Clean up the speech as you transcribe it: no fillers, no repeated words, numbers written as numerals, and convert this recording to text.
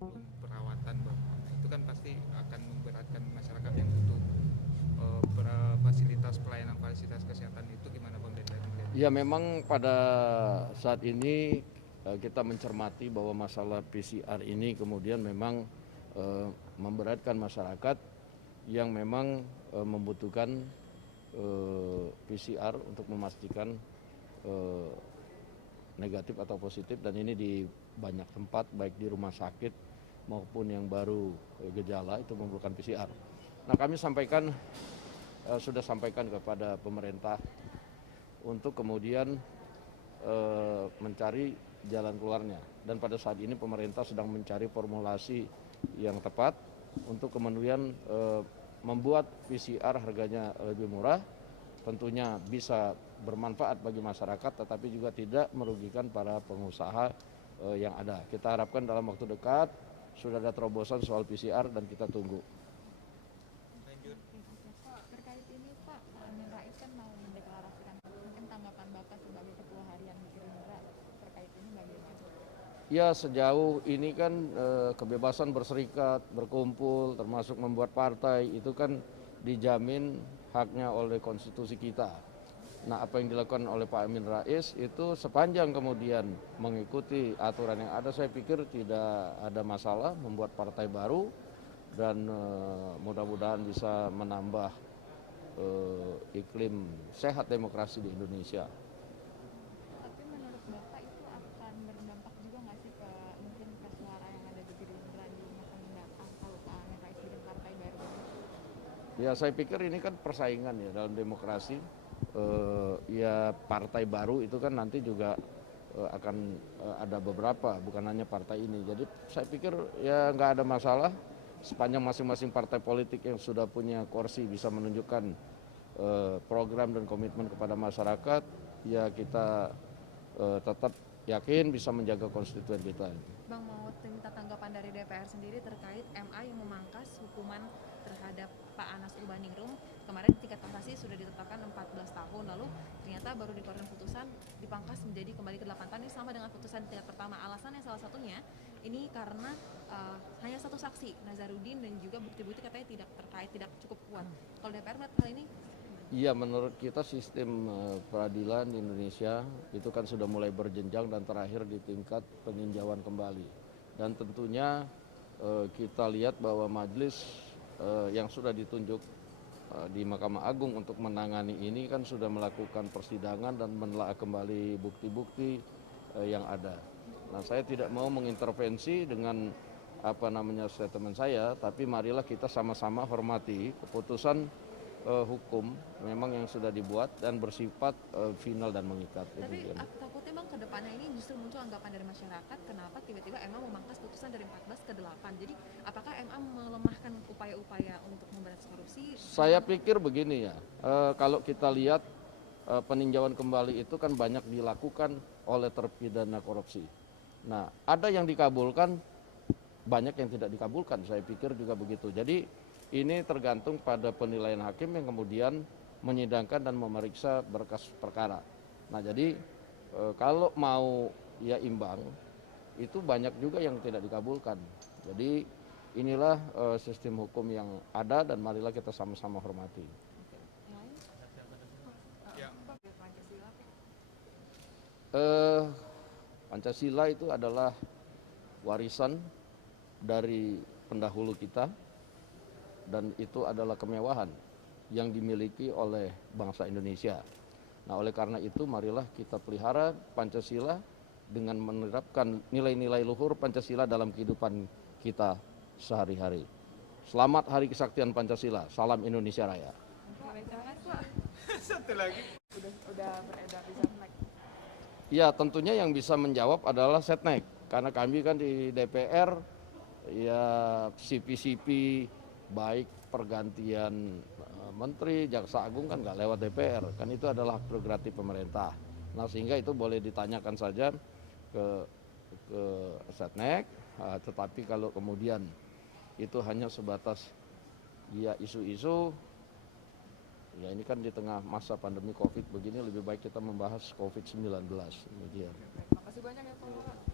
belum perawatan Bang. Nah, itu kan pasti akan memberatkan masyarakat yang butuh fasilitas kesehatan itu gimana Bang dari melihatnya? Ya memang pada saat ini kita mencermati bahwa masalah PCR ini kemudian memang memberatkan masyarakat yang memang membutuhkan PCR untuk memastikan eh, negatif atau positif, dan ini di banyak tempat baik di rumah sakit maupun yang baru gejala itu memerlukan PCR. Nah kami sudah sampaikan kepada pemerintah untuk kemudian mencari jalan keluarnya, dan pada saat ini pemerintah sedang mencari formulasi yang tepat untuk kemudian membuat PCR harganya lebih murah, tentunya bisa bermanfaat bagi masyarakat tetapi juga tidak merugikan para pengusaha yang ada. Kita harapkan dalam waktu dekat sudah ada terobosan soal PCR dan kita tunggu. Lanjut. Pak, terkait ini Pak, Amin Rais kan mau mendeklarasikan, mungkin tanggapan Bapak sebagai ketua harian di Gerindra terkait ini bagaimana? Ya sejauh ini kan kebebasan berserikat, berkumpul, termasuk membuat partai itu kan dijamin haknya oleh konstitusi kita. Nah apa yang dilakukan oleh Pak Amin Rais itu sepanjang kemudian mengikuti aturan yang ada, saya pikir tidak ada masalah membuat partai baru, dan mudah-mudahan bisa menambah iklim sehat demokrasi di Indonesia. Tapi menurut Bapak itu akan berdampak juga nggak sih ke mungkin ke suara yang ada di Gerindra di masa mendatang kalau Pak Amin Rais bikin partai baru ini? Ya saya pikir ini kan persaingan ya dalam demokrasi. Ya partai baru itu kan nanti juga akan ada beberapa, bukan hanya partai ini. Jadi saya pikir ya nggak ada masalah sepanjang masing-masing partai politik yang sudah punya kursi bisa menunjukkan program dan komitmen kepada masyarakat, ya kita tetap yakin bisa menjaga konstituen kita. Bang, mau minta tanggapan dari DPR sendiri terkait MA yang memangkas hukuman terhadap Pak Anas Urbaningrum. Kemarin tingkat kasasi sudah ditetapkan 14 tahun, lalu ternyata baru dikeluarkan putusan dipangkas menjadi kembali ke 8 tahun. Ini sama dengan putusan tingkat pertama. Alasannya salah satunya ini karena hanya satu saksi, Nazarudin, dan juga bukti-bukti katanya tidak terkait, tidak cukup kuat. Kalau DPR melihat hal ini? Iya, menurut kita sistem peradilan di Indonesia itu kan sudah mulai berjenjang dan terakhir di tingkat peninjauan kembali. Dan tentunya kita lihat bahwa majelis yang sudah ditunjuk di Mahkamah Agung untuk menangani ini kan sudah melakukan persidangan dan menelaah kembali bukti-bukti yang ada. Nah, saya tidak mau mengintervensi dengan statement saya, tapi marilah kita sama-sama hormati keputusan hukum memang yang sudah dibuat dan bersifat final dan mengikat. Tapi takutnya Bang, kedepannya ini justru muncul anggapan dari masyarakat kenapa tiba-tiba MA memangkas putusan dari 14 ke 8. Jadi apakah MA melemahkan upaya-upaya untuk memberantas korupsi? Saya pikir begini ya, kalau kita lihat peninjauan kembali itu kan banyak dilakukan oleh terpidana korupsi. Nah, ada yang dikabulkan, banyak yang tidak dikabulkan, saya pikir juga begitu. Jadi ini tergantung pada penilaian hakim yang kemudian menyidangkan dan memeriksa berkas perkara. Nah jadi kalau mau ya imbang, itu banyak juga yang tidak dikabulkan. Jadi inilah sistem hukum yang ada dan marilah kita sama-sama hormati. Ya, Pancasila itu adalah warisan dari pendahulu kita, dan itu adalah kemewahan yang dimiliki oleh bangsa Indonesia. Nah, oleh karena itu marilah kita pelihara Pancasila dengan menerapkan nilai-nilai luhur Pancasila dalam kehidupan kita sehari-hari. Selamat Hari Kesaktian Pancasila. Salam Indonesia Raya. satu lagi. Udah beredar di Setnek. Ya, tentunya yang bisa menjawab adalah Setnek, karena kami kan di DPR ya CP-CP baik pergantian menteri, jaksa agung kan nggak lewat DPR, kan itu adalah hak prerogatif pemerintah. Nah sehingga itu boleh ditanyakan saja ke Setnek, tetapi kalau kemudian itu hanya sebatas ya isu-isu, ya ini kan di tengah masa pandemi COVID begini lebih baik kita membahas COVID-19. Makasih banyak ya Pak.